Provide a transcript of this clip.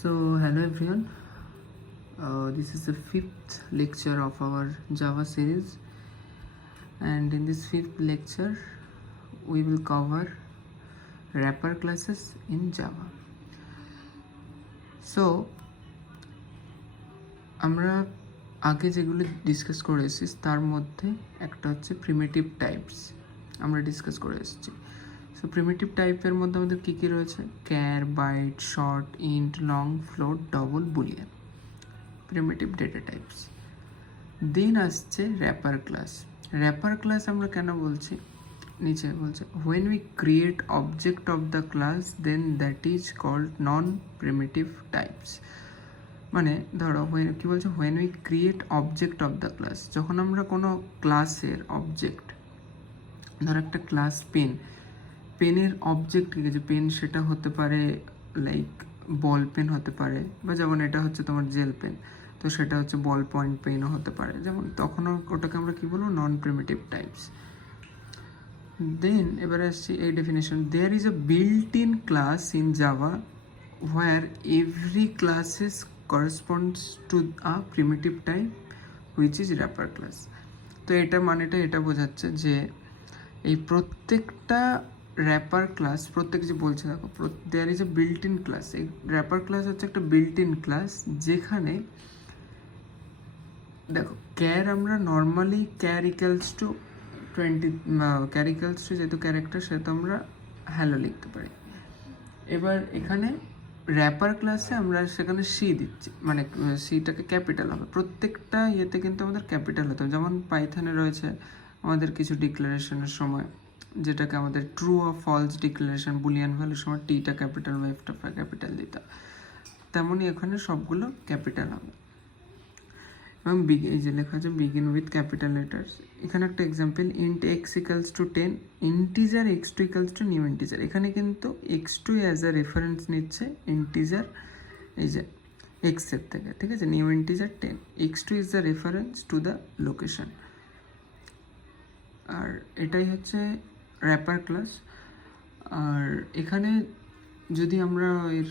So hello everyone, this is the fifth lecture of our Java series, and in this fifth lecture we will cover wrapper classes in Java. So আমরা আগে যেগুলো discuss করে এসেছি তার মধ্যে একটা হচ্ছে প্রিমিটিভ টাইপস আমরা ডিসকাস করে এসেছি। সো প্রিমিটিভ টাইপের মধ্যে আমাদের কী কী রয়েছে? Char, byte, short, int, long, float, double, boolean, primitive data types. Then আসছে র্যাপার ক্লাস। র্যাপার ক্লাস আমরা কেন বলছি? নিচে বলছে when we create object of the class then that is called non primitive types. মানে ধরো কী বলছে, when we create object of the class, যখন আমরা কোনো ক্লাসের অবজেক্ট, ধরো একটা ক্লাস পেনের অবজেক্ট ঠিক আছে, পেন সেটা হতে পারে লাইক বল পেন হতে পারে, বা যেমন এটা হচ্ছে তোমার জেল পেন, তো সেটা হচ্ছে বল পয়েন্ট পেনও হতে পারে, যেমন তখন ওটাকে আমরা কী বলবো? নন প্রিমিটিভ টাইপস। দেন এবারে আসছি এই definition, there is a built in class in Java where every classes corresponds to a primitive type which is wrapper class. তো এটা মানেটা এটা বোঝাচ্ছে যে এই প্রত্যেকটা র্যাপার ক্লাস, প্রত্যেক যে বলছে দেখো, there is a built in class, এই র্যাপার ক্লাস হচ্ছে একটা বিল্ট ইন ক্লাস যেখানে দেখো ক্যার আমরা normally char equals to 20, char equals to যেহেতু ক্যারেক্টার সেহেতু আমরা হ্যালো লিখতে পারি। এবার এখানে র্যাপার ক্লাসে আমরা সেখানে সি দিচ্ছি, মানে সিটাকে ক্যাপিটাল হবে, প্রত্যেকটা ইয়েতে কিন্তু আমাদের ক্যাপিটাল হতে হবে। যেমন পাইথনে রয়েছে আমাদের কিছু ডিক্লারেশনের সময় যেটাকে আমাদের true or false declaration, boolean ভ্যালুর সময় টিটা ক্যাপিটাল বা এফটা ক্যাপিটাল দিতাম, তেমনই এখানে সবগুলো ক্যাপিটাল হবে। এবং এই যে লেখা আছে বিগিন উইথ ক্যাপিটাল লেটার্স। এখানে একটা example, int x equals to 10, integer x two equals to new integer. এখানে কিন্তু x two as a reference নিচ্ছে ইন্টিজার এই যে এক্সের থেকে, ঠিক আছে, new integer 10, x two is the reference to the location. আর এটাই হচ্ছে র্যাপার ক্লাস। আর এখানে যদি আমরা এর